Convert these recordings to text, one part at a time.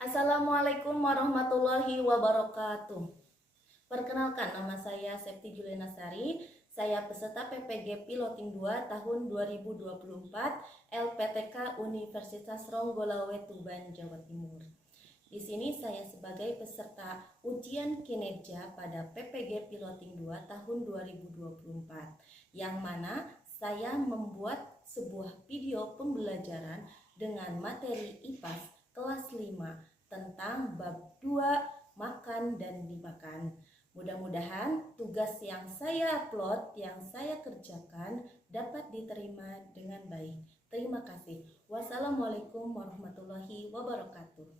Assalamualaikum warahmatullahi wabarakatuh. Perkenalkan, nama saya Septi Juliana Sari. Saya peserta PPG Piloting 2 tahun 2024 LPTK Universitas Ronggolawe Tuban, Jawa Timur. Di sini saya sebagai peserta ujian kinerja pada PPG Piloting 2 tahun 2024, yang mana saya membuat sebuah video pembelajaran dengan materi IPAS kelas 5 tentang bab 2 makan dan dimakan. Mudah-mudahan tugas yang saya upload, yang saya kerjakan dapat diterima dengan baik. Terima kasih. Wassalamualaikum warahmatullahi wabarakatuh.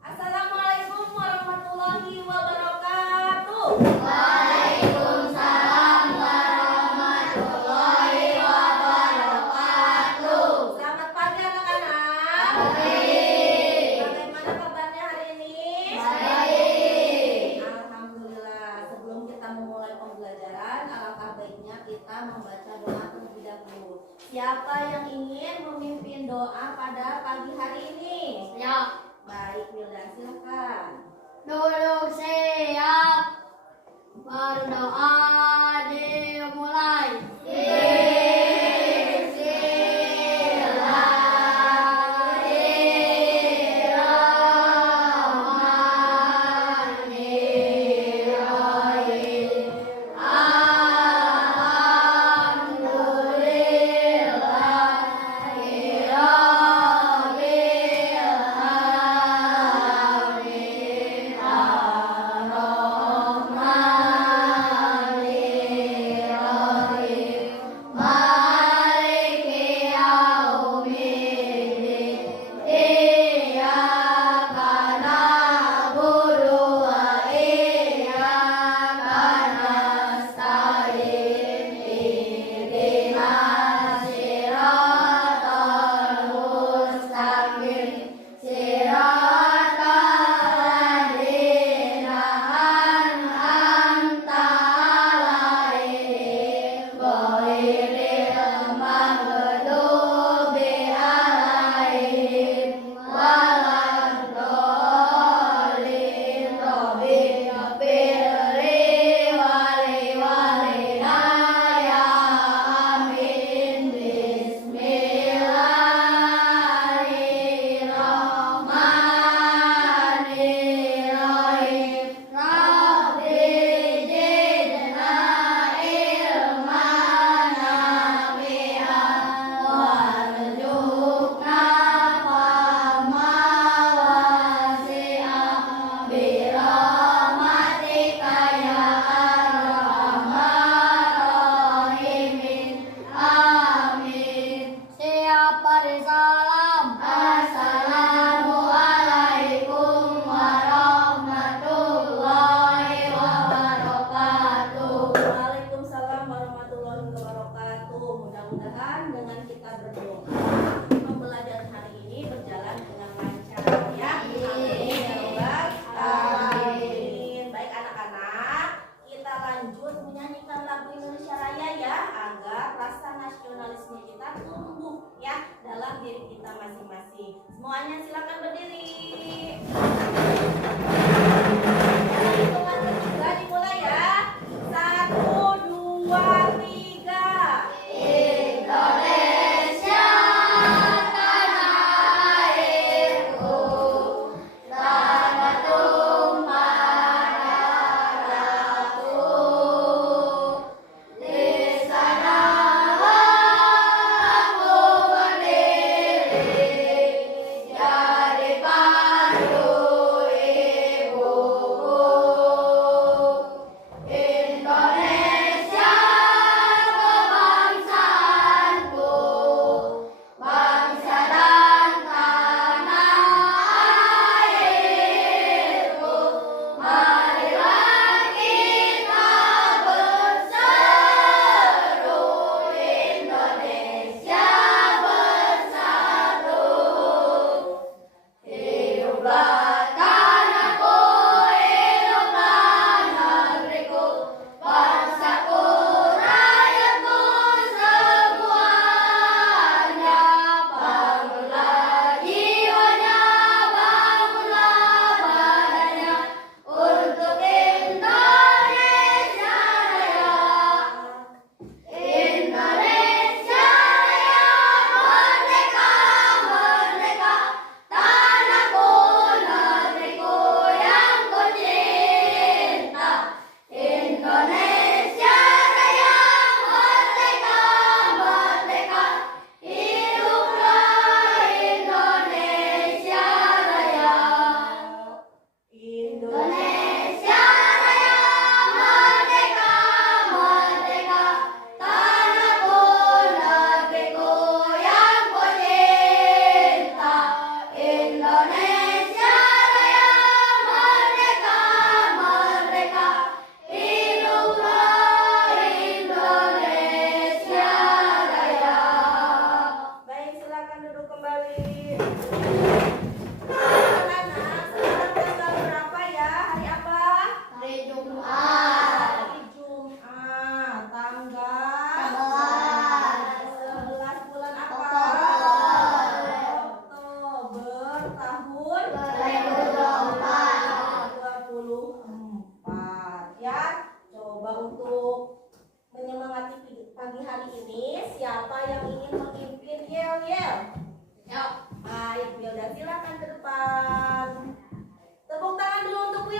Assalamualaikum warahmatullahi wabarakatuh. Waalaikumsalam warahmatullahi wabarakatuh. Selamat pagi anak-anak. Baik. Bagaimana kabarnya hari ini? Baik. Alhamdulillah. Sebelum kita memulai pembelajaran, alangkah baiknya kita membaca doa terlebih dahulu. Siapa yang ingin memimpin doa pada pagi hari ini? Ya, Baik, Wildan, silakan. duduk siap. Berdoa dimulai. Waalaikumsalam warahmatullahi wabarakatuh. Mudah-mudahan dengan kita berdoa, pembelajaran hari ini berjalan dengan lancar ya. Amin ya rabbal alamin. Baik anak-anak, kita lanjut menyanyikan lagu Indonesia Raya ya, agar rasa nasionalisme kita tumbuh ya dalam diri kita masing-masing. Semuanya silakan berdiri. Dalam hitungan ketiga dimulai ya. 1, 2, 3. Indonesia tanah airku, tanah tumpah darahku. Di sana aku berdiri, jadi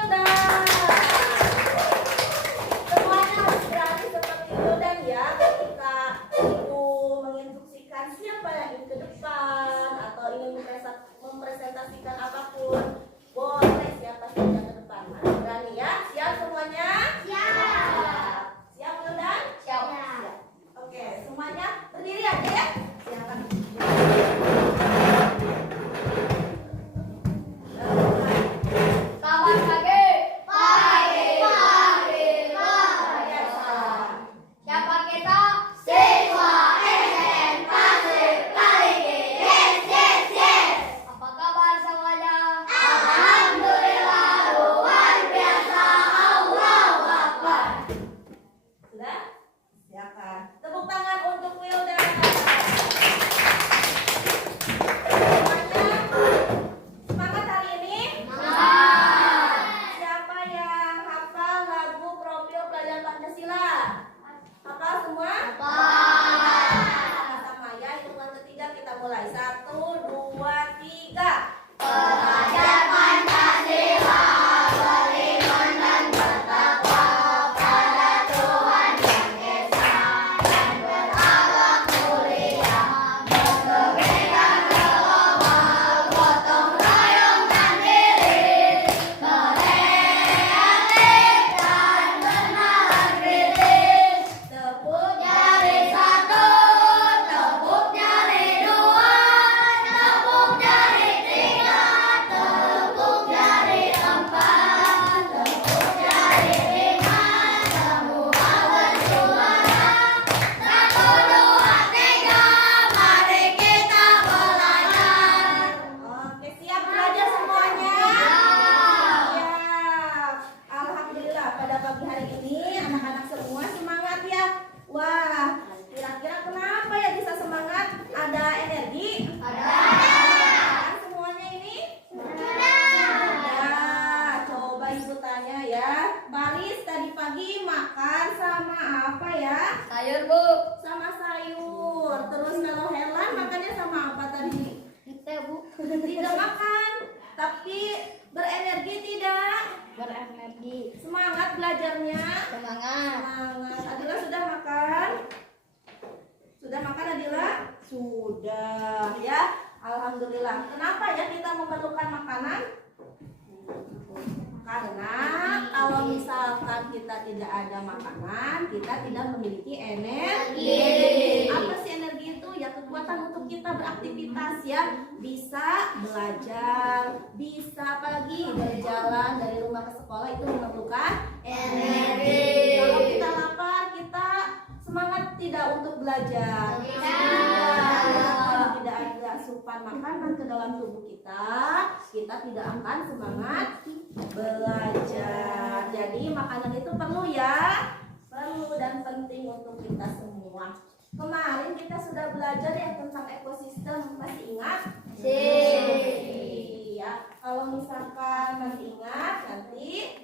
Wildan. Semuanya harus berani seperti Wildan ya. Ketika ibu menginstruksikan siapa yang ingin ke depan atau ingin mempresentasikan apapun, boleh siapa saja ke depan. Harus berani ya. Siap semuanya? Siap. Siap Wildan? Siap. Oke, semuanya berdiri aja ya. Silakan. Selamat pagi. Pagi. Siapa kita? Siswa SDN Pasir Kaliki. Yes. Apa kabar semuanya? Alhamdulillah luar biasa. Allahu Akbar. Sudah? Silakan. Tepuk tangan untuk Wildan. Semuanya semangat hari ini. Siapa yang hafal lagu Profil Pelajar Pancasila? Hafal semua? Sama-sama ya. Hitungan ketiga kita mulai. 1, 2, 3. Pelajar Pancasila beriman dan bertakwa pada Tuhan Yang Esa dan berakhlak mulia, berkebaikan global, gotong royong mandiri, kreatif dan benar kritis. Tepuk jari 1, tepuk jari 2, tepuk jari 3, tepuk jari 4, tepuk jari 5, semua bersuara. 1, 2, 3, mari kita belajar. Oke, siap belajar semuanya? Siap. Alhamdulillah pada pagi hari ini anak-anak semua semangat ya. Wah, kira-kira kenapa ya bisa semangat? Ada energi? Kan semuanya ini? Sudah. Coba ibu tanya ya. Baris tadi pagi makan sama apa ya? Sayur, Bu. Sama sayur. Terus kalau Herlan makannya sama apa tadi? Kita, Bu. Tidak makan, tapi berenergi tidak? Berenergi. Semangat belajarnya? Semangat. Semangat. Adila sudah makan? Sudah makan Adila? Sudah ya. Alhamdulillah. Kenapa ya kita memerlukan makanan? Karena kalau misalkan kita tidak ada makanan, kita tidak memiliki energi. Apa sih energi itu? Ya kekuatan untuk kita beraktivitas ya. Bisa belajar, bisa apalagi berjalan dari rumah ke sekolah itu memerlukan energi. Kalau kita lapar, kita semangat tidak untuk belajar. Kalau tidak ada asupan makanan ke dalam tubuh kita tidak akan semangat belajar. Jadi makanan itu perlu ya, perlu dan penting untuk kita semua. Kemarin kita sudah belajar ya tentang ekosistem, masih ingat? Iya. Kalau misalkan masih ingat, nanti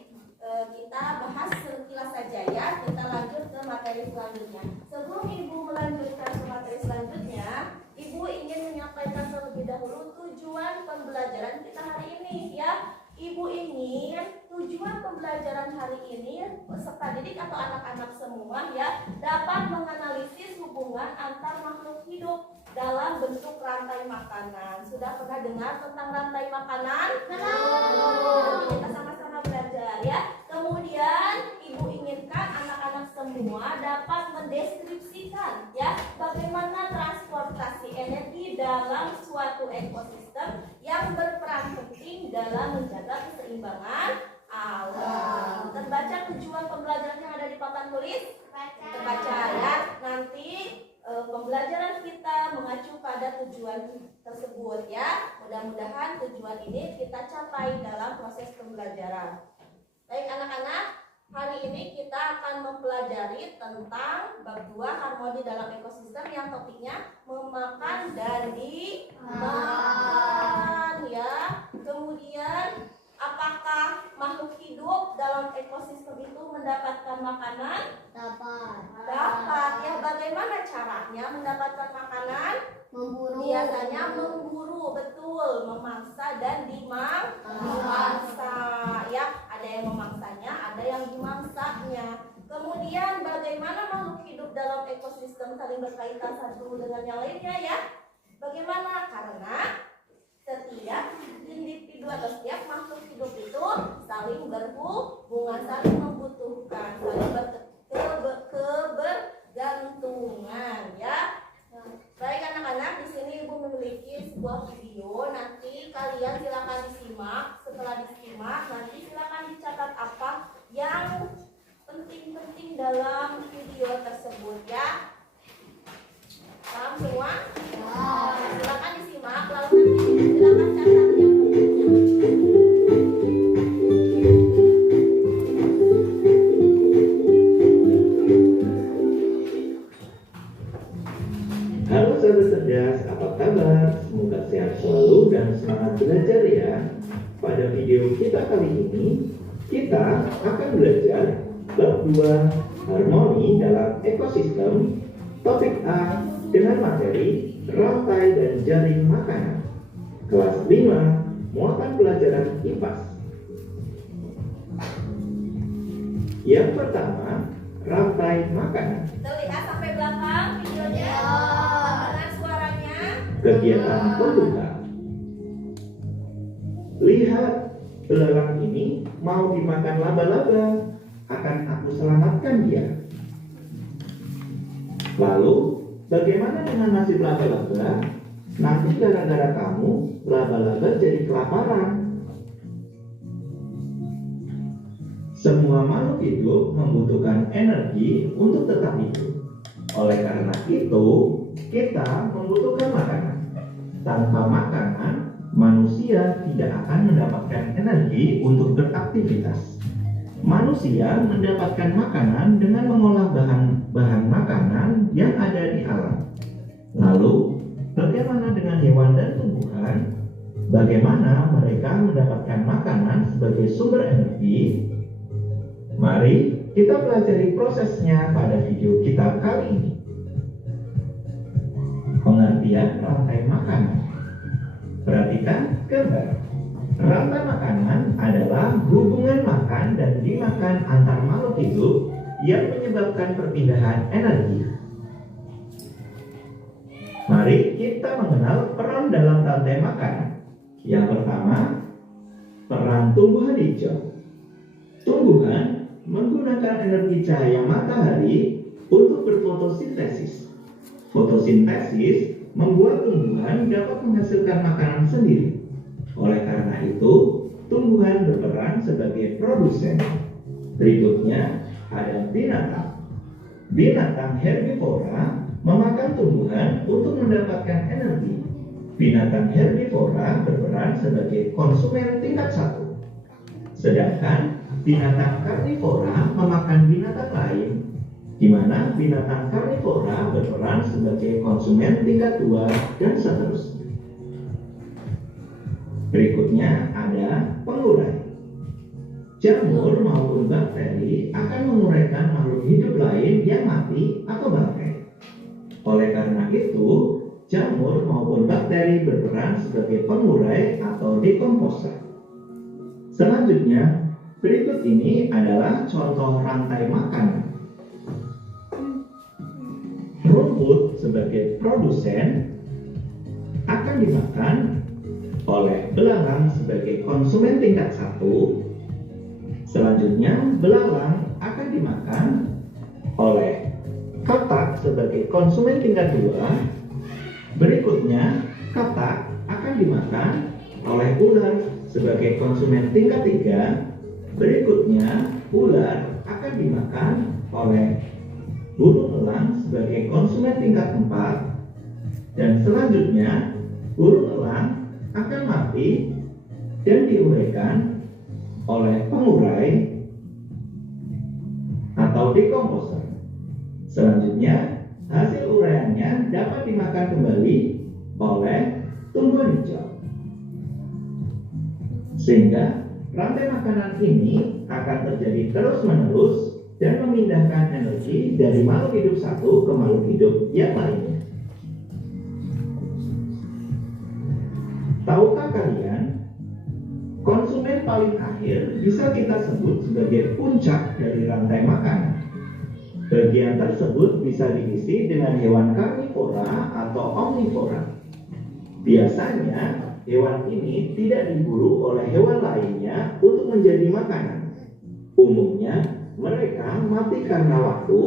kita bahas sekilas saja ya. Kita lanjut ke materi selanjutnya. Sebelum ibu melanjutkan ke materi selanjutnya, ibu ingin menyampaikan terlebih dahulu tujuan pembelajaran kita hari ini ya. Ibu ingin tujuan pembelajaran hari ini peserta didik atau anak-anak semua ya dapat menganalisis hubungan antar makhluk hidup dalam bentuk rantai makanan. Sudah pernah dengar tentang rantai makanan? Nanti kita sama-sama belajar ya. Kemudian ibu inginkan anak-anak semua dapat mendeskripsikan ya bagaimana transportasi energi dalam suatu ekosistem yang berperan penting dalam menjaga keseimbangan alam. Terbaca tujuan pembelajaran yang ada di papan tulis? Terbaca ya. Nanti pembelajaran kita mengacu pada tujuan tersebut ya. Mudah-mudahan tujuan ini kita capai dalam proses pembelajaran. Baik anak-anak, hari ini kita akan mempelajari tentang bab 2 harmoni dalam ekosistem yang topiknya memakan dan dimakan ya. Kemudian apakah makhluk hidup dalam ekosistem itu mendapatkan makanan? Dapat ya. Bagaimana caranya mendapatkan makanan? Memburu. Biasanya memburu, betul, memangsa dan dimangsa ya. Ada saling berkaitan satu dengan yang lainnya ya. Bagaimana? Karena setiap individu atau setiap makhluk hidup itu saling berhubungan, saling membutuhkan, saling kebergantungan ya. Baik anak-anak, di sini Ibu memiliki sebuah video. Nanti kalian silakan disimak. Setelah disimak, nanti silakan dicatat apa yang penting-penting dalam video tersebut ya. Paham semua? Silakan disimak, lalu nanti silakan catat yang pentingnya. Halo sahabat cerdas, apa kabar? Semoga sehat selalu dan semangat belajar ya. Pada video kita kali ini, kita akan belajar bab 2 harmoni dalam ekosistem. Topik A dengan materi rantai dan jaring makanan. Kelas 5, muatan pelajaran IPAS. Yang pertama, rantai makanan. Terlihat sampai belakang videonya dengan suaranya. Kegiatan pembuka. Lihat, belalang ini mau dimakan laba-laba. Akan aku selamatkan dia. Lalu, bagaimana dengan nasib laba-laba? Nanti gara-gara kamu, laba-laba jadi kelaparan. Semua makhluk hidup membutuhkan energi untuk tetap hidup. Oleh karena itu, kita membutuhkan makanan. Tanpa makanan, manusia tidak akan mendapatkan energi untuk beraktivitas. Manusia mendapatkan makanan dengan mengolah bahan makanan yang ada di alam. Lalu, bagaimana dengan hewan dan tumbuhan? Bagaimana mereka mendapatkan makanan sebagai sumber energi? Mari kita pelajari prosesnya pada video kita kali ini. Pengertian rantai makanan. Perhatikan gambar. Rantai makanan adalah hubungan makan dan dimakan antar makhluk hidup yang menyebabkan perpindahan energi. Mari kita mengenal peran dalam rantai makanan. Yang pertama, peran tumbuhan hijau. Tumbuhan menggunakan energi cahaya matahari untuk berfotosintesis. Fotosintesis membuat tumbuhan dapat menghasilkan makanan sendiri. Oleh karena itu, tumbuhan berperan sebagai produsen. Berikutnya ada binatang. Binatang herbivora memakan tumbuhan untuk mendapatkan energi. Binatang herbivora berperan sebagai konsumen tingkat 1. Sedangkan binatang karnivora memakan binatang lain, di mana binatang karnivora berperan sebagai konsumen tingkat 2 dan seterusnya. Berikutnya ada pengurai. Jamur maupun bakteri akan menguraikan makhluk hidup lain yang mati atau bangkai. Oleh karena itu, jamur maupun bakteri berperan sebagai pengurai atau dekomposer. Selanjutnya, berikut ini adalah contoh rantai makanan. Rumput sebagai produsen akan dimakan oleh belalang sebagai konsumen tingkat 1. Selanjutnya, belalang akan dimakan oleh katak sebagai konsumen tingkat 2. Berikutnya, katak akan dimakan oleh ular sebagai konsumen tingkat 3. Berikutnya, ular akan dimakan oleh burung elang sebagai konsumen tingkat 4. Dan selanjutnya, burung elang akan mati dan diuraikan oleh pengurai atau dekomposer. Selanjutnya, hasil uraiannya dapat dimakan kembali oleh tumbuhan hijau. Sehingga rantai makanan ini akan terjadi terus-menerus dan memindahkan energi dari makhluk hidup satu ke makhluk hidup yang lainnya. Tahukah kalian, konsumen paling akhir bisa kita sebut sebagai puncak dari rantai makanan. Bagian tersebut bisa diisi dengan hewan karnivora atau omnivora. Biasanya, hewan ini tidak diburu oleh hewan lainnya untuk menjadi makanan. Umumnya, mereka mati karena waktu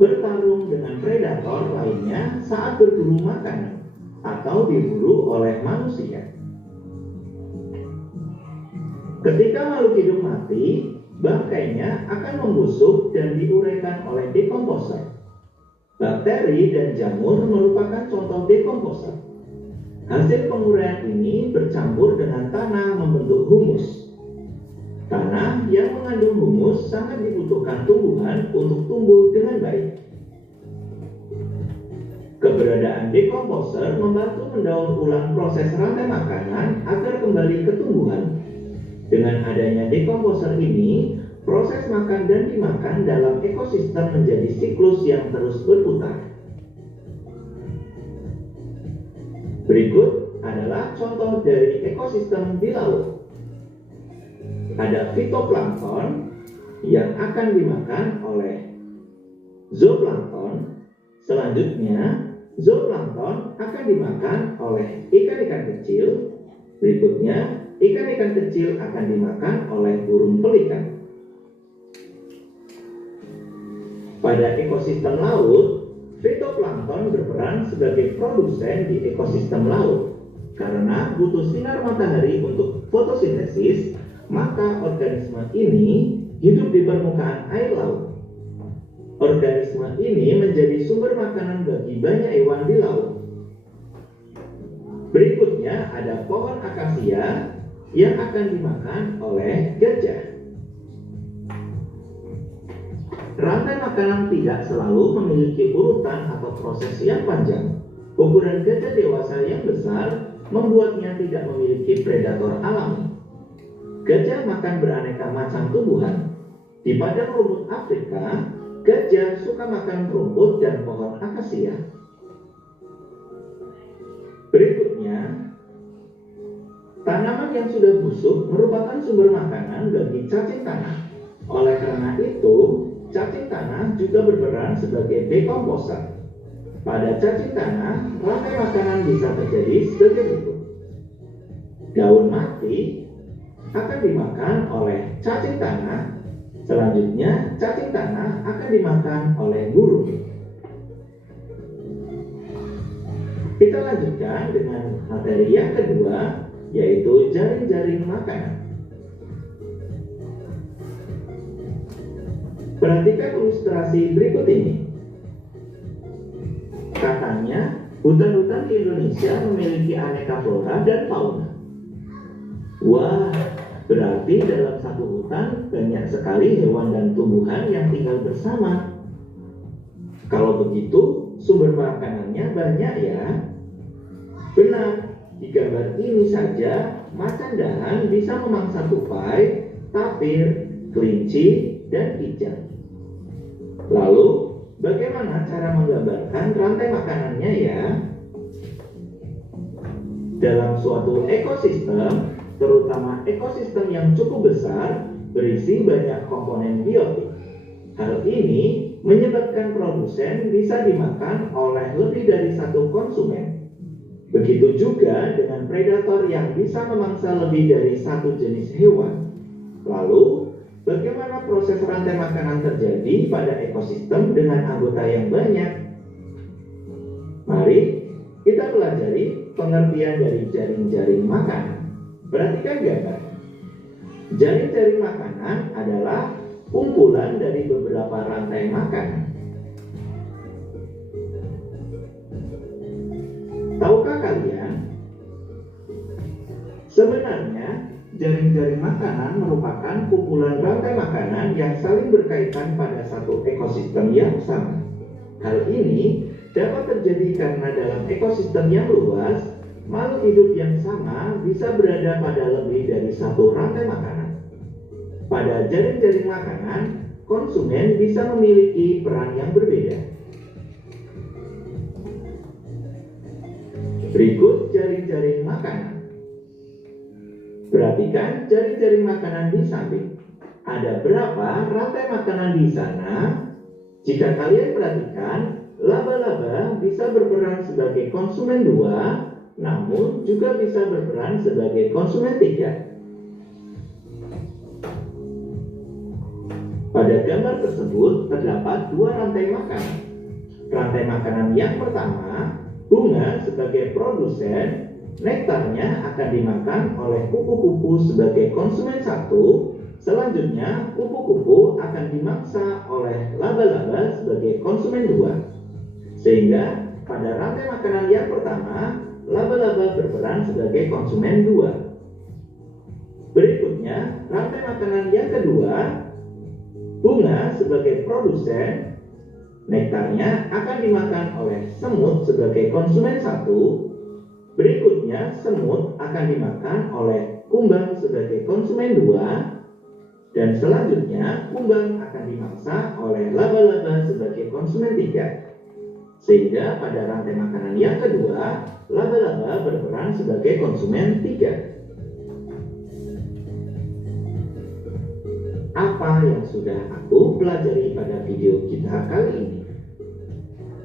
bertarung dengan predator lainnya saat berburu makanan atau diburu oleh manusia. Ketika makhluk hidup mati, bangkainya akan membusuk dan diuraikan oleh dekomposer. Bakteri dan jamur merupakan contoh dekomposer. Hasil penguraian ini bercampur dengan tanah membentuk humus. Tanah yang mengandung humus sangat dibutuhkan tumbuhan untuk tumbuh dengan baik. Keberadaan dekomposer membantu mendaur ulang proses rantai makanan agar kembali ke tumbuhan. Dengan adanya dekomposer ini, proses makan dan dimakan dalam ekosistem menjadi siklus yang terus berputar. Berikut adalah contoh dari ekosistem di laut. Ada fitoplankton yang akan dimakan oleh zooplankton. Selanjutnya, zooplankton akan dimakan oleh ikan-ikan kecil. Berikutnya, ikan-ikan kecil akan dimakan oleh burung pelikan. Pada ekosistem laut, fitoplankton berperan sebagai produsen di ekosistem laut. Karena butuh sinar matahari untuk fotosintesis, maka organisme ini hidup di permukaan air laut. Organisme ini menjadi sumber makanan bagi banyak hewan di laut. Berikutnya ada pohon akasia yang akan dimakan oleh gajah. Rantai makanan tidak selalu memiliki urutan atau proses yang panjang. Ukuran gajah dewasa yang besar membuatnya tidak memiliki predator alami. Gajah makan beraneka macam tumbuhan. Di padang rumput Afrika, gajah suka makan rumput dan pohon akasia. Berikutnya, tanaman yang sudah busuk merupakan sumber makanan bagi cacing tanah. Oleh karena itu, cacing tanah juga berperan sebagai dekomposer. Pada cacing tanah, rantai makanan bisa terjadi sebagai berikut. Daun mati akan dimakan oleh cacing tanah. Selanjutnya, cacing tanah akan dimakan oleh burung. Kita lanjutkan dengan materi yang kedua, yaitu jaring-jaring makanan. Perhatikan ilustrasi berikut ini. Katanya, hutan-hutan di Indonesia memiliki aneka flora dan fauna. Wah, berarti dalam satu hutan banyak sekali hewan dan tumbuhan yang tinggal bersama. Kalau begitu, sumber makanannya banyak ya. Benar, di gambar ini saja macan dahan bisa memangsa tupai, tapir, kelinci, dan ikan. Lalu, bagaimana cara menggambarkan rantai makanannya ya? Dalam suatu ekosistem, terutama ekosistem yang cukup besar, berisi banyak komponen biotik. Hal ini menyebabkan produsen bisa dimakan oleh lebih dari satu konsumen. Begitu juga dengan predator yang bisa memangsa lebih dari satu jenis hewan. Lalu, bagaimana proses rantai makanan terjadi pada ekosistem dengan anggota yang banyak? Mari kita pelajari pengertian dari jaring-jaring makanan. Perhatikan gambar. Jaring-jaring makanan adalah kumpulan dari beberapa rantai makanan. Tahukah kalian? Sebenarnya, jaring-jaring makanan merupakan kumpulan rantai makanan yang saling berkaitan pada satu ekosistem yang sama. Hal ini dapat terjadi karena dalam ekosistem yang luas, makhluk hidup yang sama bisa berada pada lebih dari satu rantai makanan. Pada jaring-jaring makanan, konsumen bisa memiliki peran yang berbeda. Berikut jaring-jaring makanan. Perhatikan jaring-jaring makanan di samping. Ada berapa rantai makanan di sana? Jika kalian perhatikan, laba-laba bisa berperan sebagai konsumen 2, namun juga bisa berperan sebagai konsumen 3. Pada gambar tersebut terdapat dua rantai makanan. Rantai makanan yang pertama, bunga sebagai produsen, nektarnya akan dimakan oleh kupu-kupu sebagai konsumen 1. Selanjutnya, kupu-kupu akan dimangsa oleh laba-laba sebagai konsumen 2. Sehingga pada rantai makanan yang pertama, laba-laba berperan sebagai konsumen 2. Berikutnya, rantai makanan yang kedua, bunga sebagai produsen, nektarnya akan dimakan oleh semut sebagai konsumen 1. Berikutnya, semut akan dimakan oleh kumbang sebagai konsumen 2. Dan selanjutnya, kumbang akan dimangsa oleh laba-laba sebagai konsumen 3. Sehingga pada rantai makanan yang kedua, laba-laba berperan sebagai konsumen 3. Apa yang sudah aku pelajari pada video kita kali ini?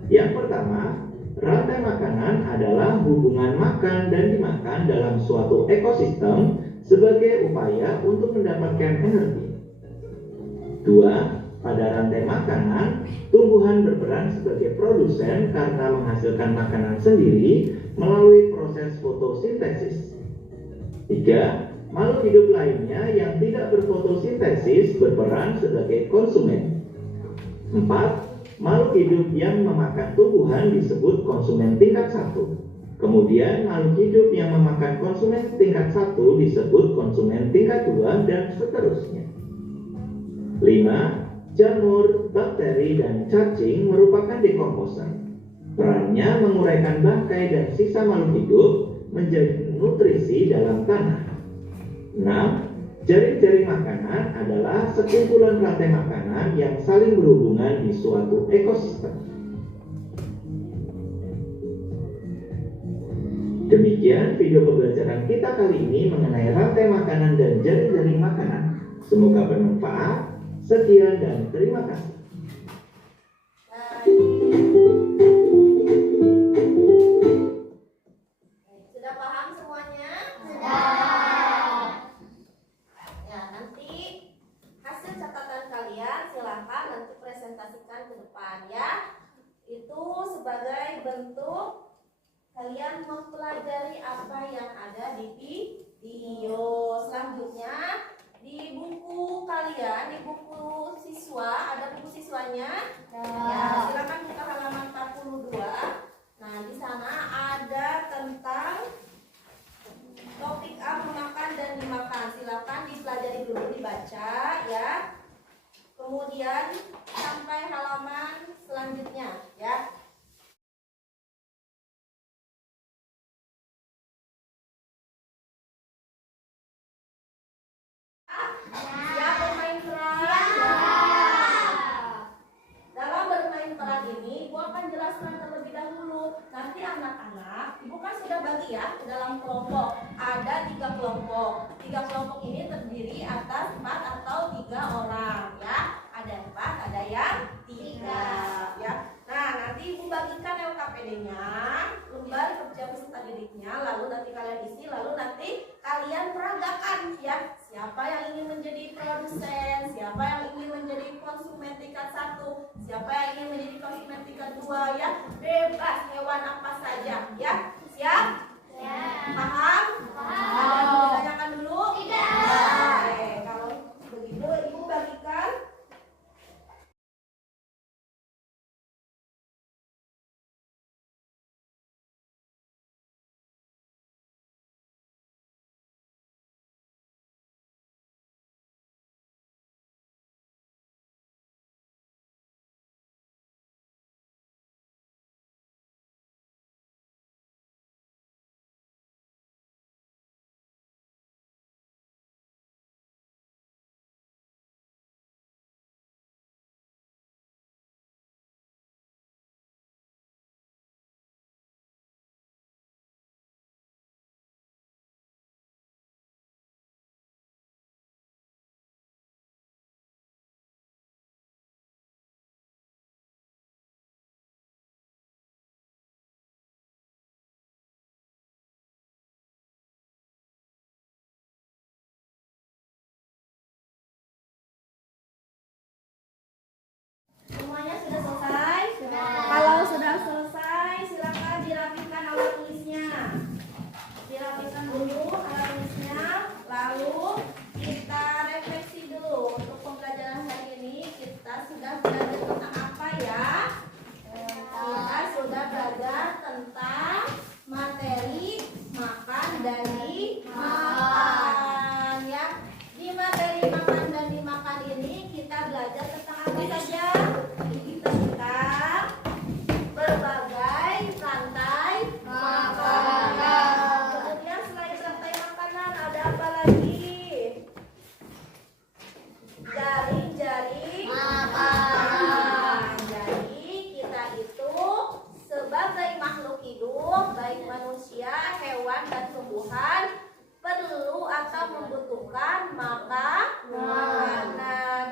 Yang pertama, rantai makanan adalah hubungan makan dan dimakan dalam suatu ekosistem sebagai upaya untuk mendapatkan energi. 2. Pada rantai makanan, tumbuhan berperan sebagai produsen karena menghasilkan makanan sendiri melalui proses fotosintesis. 3. Makhluk hidup lainnya yang tidak berfotosintesis berperan sebagai konsumen. 4. Makhluk hidup yang memakan tumbuhan disebut konsumen tingkat 1. Kemudian makhluk hidup yang memakan konsumen tingkat 1 disebut konsumen tingkat 2 dan seterusnya. 5. Jamur, bakteri, dan cacing merupakan dekomposer. Perannya menguraikan bangkai dan sisa makhluk hidup menjadi nutrisi dalam tanah. 6. Jaring-jaring makanan adalah sekumpulan rantai makanan yang saling berhubungan di suatu ekosistem. Demikian video pembelajaran kita kali ini mengenai rantai makanan dan jaring-jaring makanan. Semoga bermanfaat. Sekian dan terima kasih. Sudah paham semuanya? Ya, nanti hasil catatan kalian silahkan nanti presentasikan ke depan ya. Itu sebagai bentuk kalian mempelajari apa yang ada di video. Selanjutnya di buku kalian, di buku siswa, ada buku siswanya. Ya, silakan buka halaman 42. Nah, di sana ada tentang topik A, memakan dan dimakan. Silakan dipelajari dulu, dibaca ya. Kemudian sampai halaman selanjutnya ya. Siap bermain peran? Dalam bermain peran ini, Ibu akan jelaskan terlebih dahulu. Nanti anak-anak, Ibu kan sudah bagi ya ke dalam kelompok. Ada 3 kelompok. 3 kelompok ini terdiri atas 4 atau 3 orang ya. Ada 4, ada yang 3 ya. Nah, nanti Ibu bagikan LKPD-nya, lembar kerja peserta didiknya, lalu nanti kalian isi, lalu nanti kalian peragakan ya. Siapa yang ingin menjadi produsen, siapa yang ingin menjadi konsumen tingkat 1, siapa yang ingin menjadi konsumen tingkat 2 ya. Bebas hewan apa saja ya. Siap? Paham? Ada yang mau ditanyakan dulu? Tidak. Oke, kalau begitu Ibu bagikan makan dan dimakan ini kita belajar tentang apa saja? Tentang berbagai rantai makanan. Kemudian selain rantai makanan ada apa lagi? Jaring-jaring makanan. Jadi kita itu sebagai makhluk hidup, baik manusia, hewan dan tumbuhan, perlu atau membutuhkan makanan.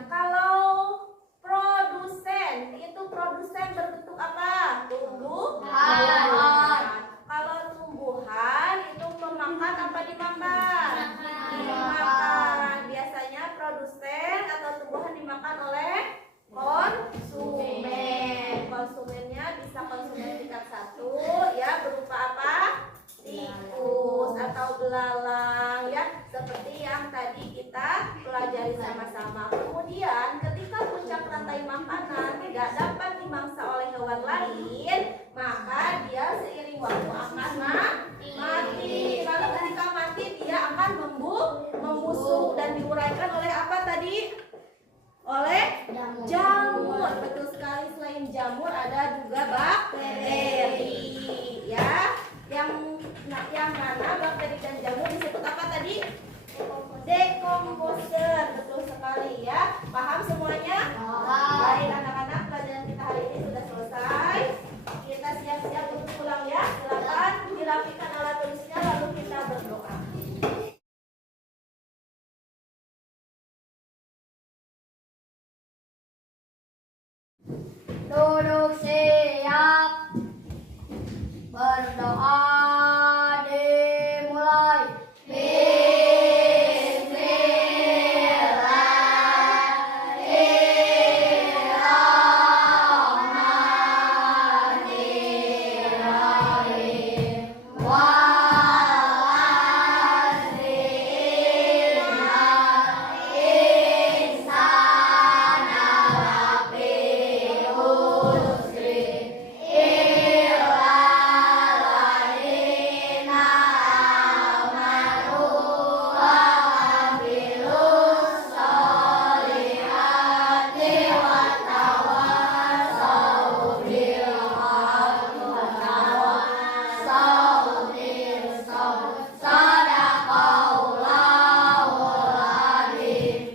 Kalau produsen itu produsen berbentuk apa? Tumbuhan. Kalau tumbuhan itu memakan apa dimakan? Dimakan. Biasanya produsen atau tumbuhan dimakan oleh konsumen. Konsumennya bisa konsumen tingkat 1 ya, berupa apa? Tikus atau belalang ya, seperti yang tadi kita pelajari sama-sama. Kemudian ketika puncak rantai makanan tidak dapat dimangsa oleh hewan lain, maka dia seiring waktu akan mati. Lalu ketika mati dia akan membusuk dan diuraikan oleh apa tadi? Oleh jamur. Betul sekali, selain jamur ada juga bakteri ya. Yang mana bakteri dan jamur disebut apa tadi? Decomposer. Betul sekali ya. Paham semuanya? Baik anak-anak, pelajaran kita hari ini sudah selesai. Kita siap-siap untuk pulang ya. Silakan dirapikan alat tulisnya lalu kita berdoa. Duduk siap. Berdoa dimulai.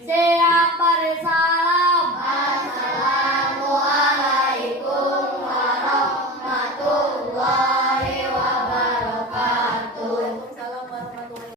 Siap bersama.